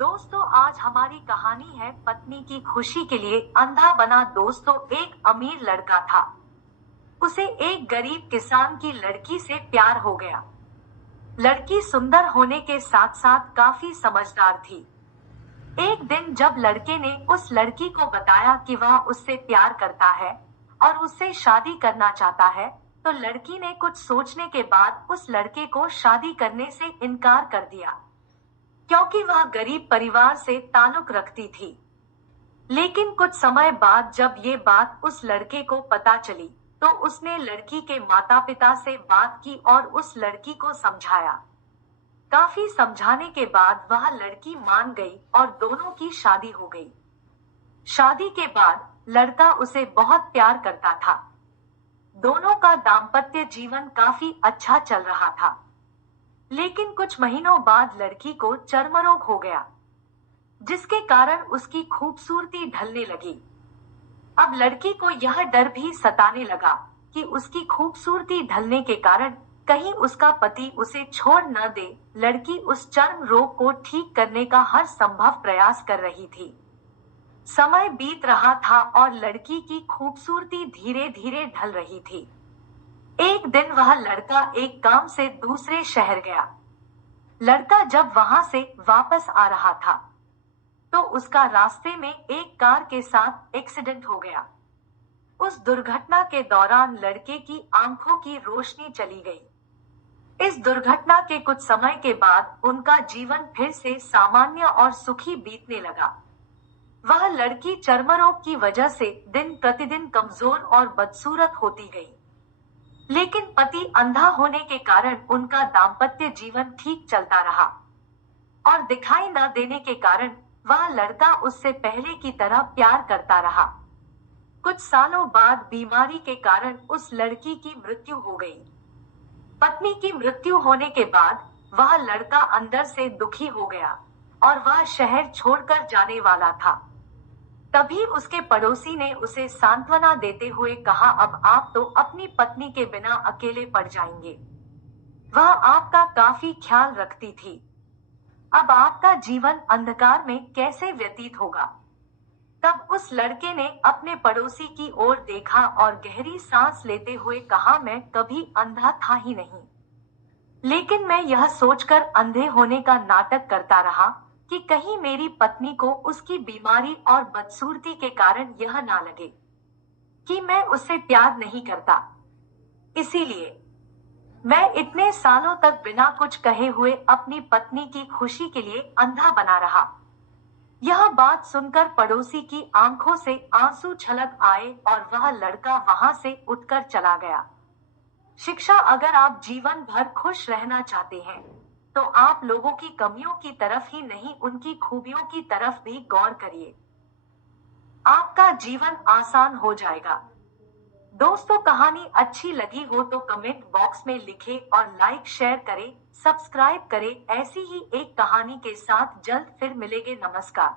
दोस्तों, आज हमारी कहानी है पत्नी की खुशी के लिए अंधा बना। दोस्तों, एक अमीर लड़का था। उसे एक गरीब किसान की लड़की से प्यार हो गया। लड़की सुंदर होने के साथ साथ काफी समझदार थी। एक दिन जब लड़के ने उस लड़की को बताया कि वह उससे प्यार करता है और उससे शादी करना चाहता है, तो लड़की ने कुछ सोचने के बाद उस लड़के को शादी करने से इनकार कर दिया, क्योंकि वह गरीब परिवार से ताल्लुक रखती थी। लेकिन कुछ समय बाद जब ये बात उस लड़के को पता चली, तो उसने लड़की के माता पिता से बात की और उस लड़की को समझाया। काफी समझाने के बाद वह लड़की मान गई और दोनों की शादी हो गई। शादी के बाद लड़का उसे बहुत प्यार करता था। दोनों का दाम्पत्य जीवन काफी अच्छा चल रहा था। लेकिन कुछ महीनों बाद लड़की को चर्म रोग हो गया, जिसके कारण उसकी खूबसूरती ढलने लगी। अब लड़की को यह डर भी सताने लगा कि उसकी खूबसूरती ढलने के कारण कहीं उसका पति उसे छोड़ न दे। लड़की उस चर्म रोग को ठीक करने का हर संभव प्रयास कर रही थी। समय बीत रहा था और लड़की की खूबसूरती धीरे धीरे ढल रही थी। एक दिन वह लड़का एक काम से दूसरे शहर गया। लड़का जब वहां से वापस आ रहा था, तो उसका रास्ते में एक कार के साथ एक्सीडेंट हो गया। उस दुर्घटना के दौरान लड़के की आंखों की रोशनी चली गई। इस दुर्घटना के कुछ समय के बाद उनका जीवन फिर से सामान्य और सुखी बीतने लगा। वह लड़की चर्मरोग की वजह से दिन प्रतिदिन कमजोर और बदसूरत होती गई। लेकिन पति अंधा होने के कारण उनका दाम्पत्य जीवन ठीक चलता रहा और दिखाई न देने के कारण वह लड़का उससे पहले की तरह प्यार करता रहा। कुछ सालों बाद बीमारी के कारण उस लड़की की मृत्यु हो गई। पत्नी की मृत्यु होने के बाद वह लड़का अंदर से दुखी हो गया और वह शहर छोड़कर जाने वाला था। तभी उसके पड़ोसी ने उसे सांत्वना देते हुए कहा, अब आप तो अपनी पत्नी के बिना अकेले पड़ जाएंगे। वह आपका काफी ख्याल रखती थी। अब आपका जीवन अंधकार में कैसे व्यतीत होगा। तब उस लड़के ने अपने पड़ोसी की ओर देखा और गहरी सांस लेते हुए कहा, मैं कभी अंधा था ही नहीं, लेकिन मैं यह सोचकर अंधे होने का नाटक करता रहा कि कहीं मेरी पत्नी को उसकी बीमारी और बदसूरती के कारण यह ना लगे कि मैं उससे प्यार नहीं करता। इसीलिए मैं इतने सालों तक बिना कुछ कहे हुए अपनी पत्नी की खुशी के लिए अंधा बना रहा। यह बात सुनकर पड़ोसी की आंखों से आंसू छलक आए और वह लड़का वहां से उठकर चला गया। शिक्षा, अगर आप जीवन भर खुश रहना चाहते हैं, तो आप लोगों की कमियों की तरफ ही नहीं, उनकी खूबियों की तरफ भी गौर करिए। आपका जीवन आसान हो जाएगा। दोस्तों, कहानी अच्छी लगी हो तो कमेंट बॉक्स में लिखें और लाइक शेयर करें, सब्सक्राइब करें। ऐसी ही एक कहानी के साथ जल्द फिर मिलेंगे। नमस्कार।